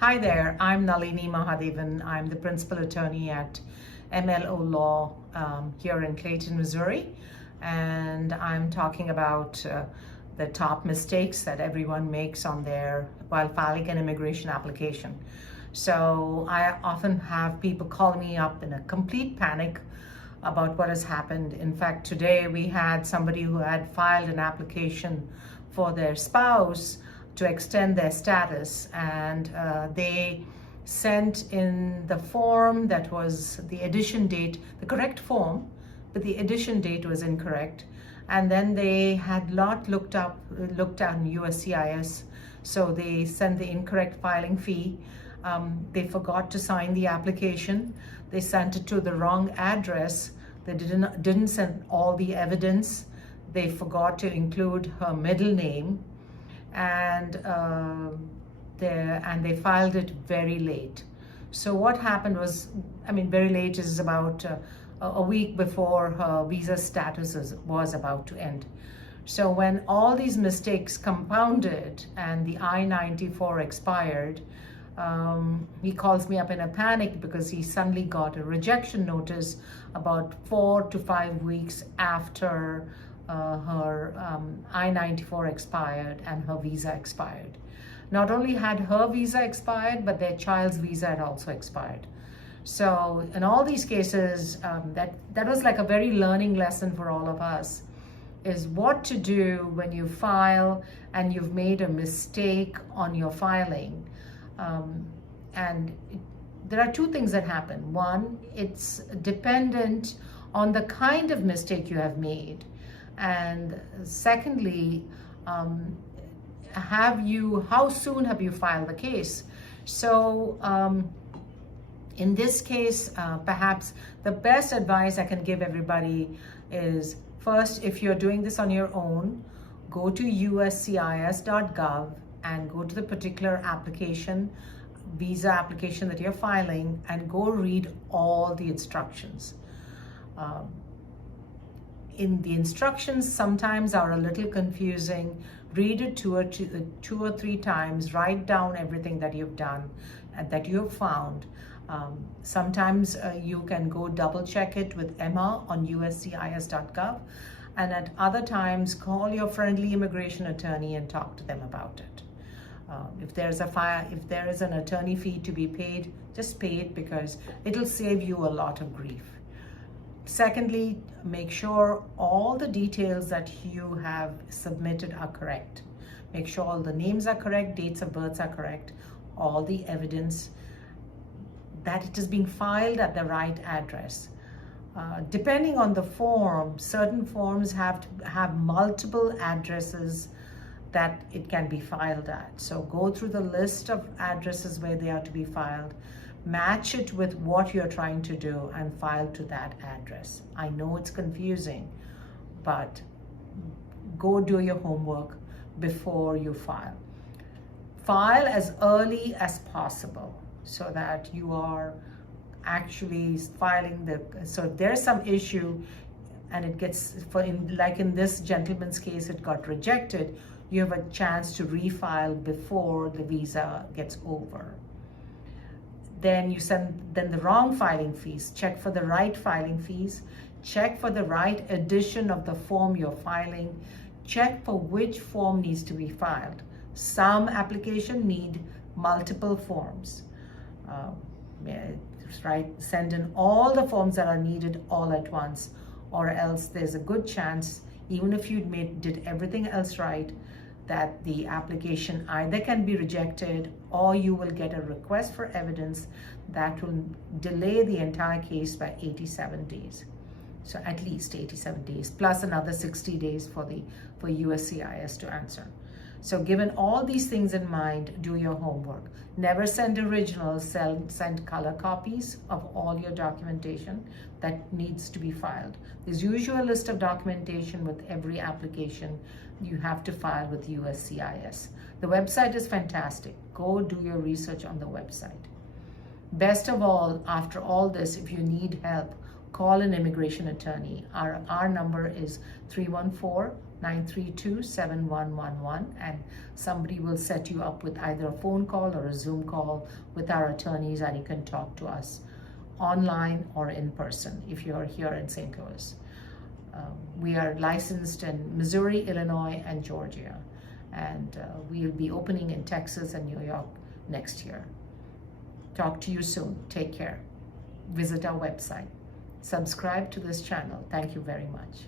Hi there, I'm Nalini Mahadevan. I'm the principal attorney at MLO Law here in Clayton, Missouri. And I'm talking about the top mistakes that everyone makes while filing an immigration application. So I often have people call me up in a complete panic about what has happened. In fact, today we had somebody who had filed an application for their spouse to extend their status, and they sent in the form that was the edition date, the correct form, but the edition date was incorrect. And then they had not looked at USCIS, so they sent the incorrect filing fee. They forgot to sign the application. They sent it to the wrong address. They didn't send all the evidence. They forgot to include her middle name, and they filed it very late. So what happened was, very late is about a week before her visa status was about to end. So when all these mistakes compounded and the I-94 expired, he calls me up in a panic because he suddenly got a rejection notice about 4 to 5 weeks after her I-94 expired and her visa expired. Not only had her visa expired, but their child's visa had also expired. So in all these cases, that was like a very learning lesson for all of us, is what to do when you file and you've made a mistake on your filing. There are two things that happen. One, it's dependent on the kind of mistake you have made. And secondly, how soon have you filed the case? So in this case, perhaps the best advice I can give everybody is, first, if you're doing this on your own, go to USCIS.gov and go to the particular visa application that you're filing, and go read all the instructions. In the instructions sometimes are a little confusing. Read it two or three times, write down everything that you've done and that you've found. Sometimes you can go double check it with Emma on USCIS.gov, and at other times call your friendly immigration attorney and talk to them about it. If there is an attorney fee to be paid, just pay it, because it'll save you a lot of grief. Secondly, make sure all the details that you have submitted are correct. Make sure all the names are correct, dates of births are correct, all the evidence, that it is being filed at the right address. Depending on the form, certain forms have to have multiple addresses that it can be filed at. So go through the list of addresses where they are to be filed, match it with what you're trying to do, and file to that address. I know it's confusing, but go do your homework before you file. File as early as possible so that you are actually filing so if there's some issue and it gets, like in this gentleman's case, it got rejected, you have a chance to refile before the visa gets over. Then you send the wrong filing fees. Check for the right filing fees. Check for the right edition of the form you're filing. Check for which form needs to be filed. Some applications need multiple forms. Send in all the forms that are needed all at once, or else there's a good chance, even if you did everything else right, that the application either can be rejected or you will get a request for evidence that will delay the entire case by 87 days. So at least 87 days, plus another 60 days for USCIS to answer. So given all these things in mind, do your homework. Never send originals, send color copies of all your documentation that needs to be filed. There's usually a list of documentation with every application you have to file with USCIS. The website is fantastic. Go do your research on the website. Best of all, after all this, if you need help, call an immigration attorney. Our number is 314 932-7111, and somebody will set you up with either a phone call or a Zoom call with our attorneys, and you can talk to us online or in person if you're here in St. Louis. We are licensed in Missouri, Illinois, and Georgia, and we'll be opening in Texas and New York next year. Talk to you soon. Take care. Visit our website. Subscribe to this channel. Thank you very much.